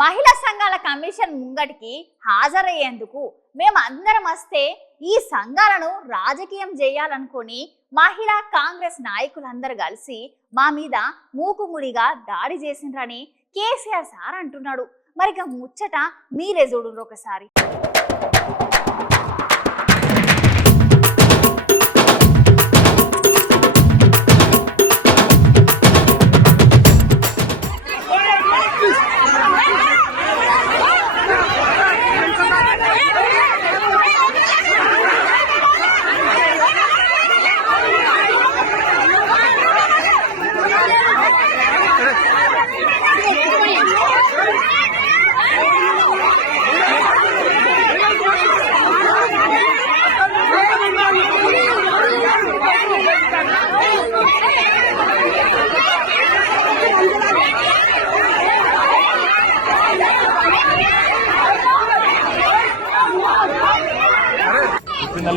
మహిళా సంఘాల కమిషన్ ముంగటికి హాజరయ్యేందుకు మేమందరం వస్తే ఈ సంఘాలను రాజకీయం చేయాలనుకుని మహిళా కాంగ్రెస్ నాయకులందరూ కలిసి మా మీద మూకుముడిగా దాడి చేసిండ్రని కేసీఆర్ సార్ అంటున్నాడు. మరిగా ముచ్చట మీరే చూడండి ఒకసారి.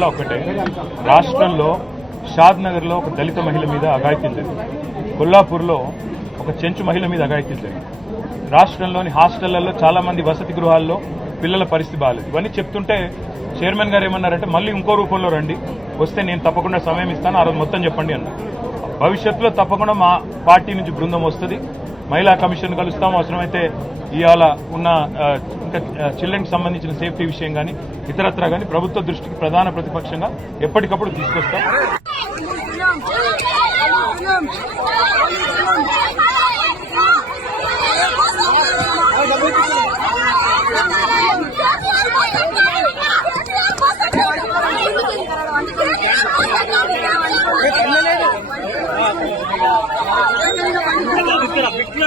ఒకటే రాష్ట్రంలో షాద్ నగర్ లో ఒక దళిత మహిళ మీద అఘాయితీలు జరిగింది. కొల్లాపూర్లో ఒక చెంచు మహిళ మీద అఘాయితీలు జరిగింది. రాష్ట్రంలోని హాస్టళ్లలో చాలా మంది వసతి గృహాల్లో పిల్లల పరిస్థితి బాగాలేదు. ఇవన్నీ చెప్తుంటే చైర్మన్ గారు ఏమన్నారంటే మళ్ళీ ఇంకో రూపంలో రండి, వస్తే నేను తప్పకుండా సమయం ఇస్తాను, ఆ రోజు మొత్తం చెప్పండి అన్నారు. భవిష్యత్తులో తప్పకుండా మా పార్టీ నుంచి బృందం వస్తుంది, మహిళా కమిషన్ కలుస్తాం. అవసరమైతే ఇవాళ ఉన్న ఇంకా చిల్డ్రన్కి సంబంధించిన సేఫ్టీ విషయం కానీ ఇతరత్రా కానీ ప్రభుత్వ దృష్టికి ప్రధాన ప్రతిపక్షంగా ఎప్పటికప్పుడు తీసుకొస్తాం. ఇక్కడ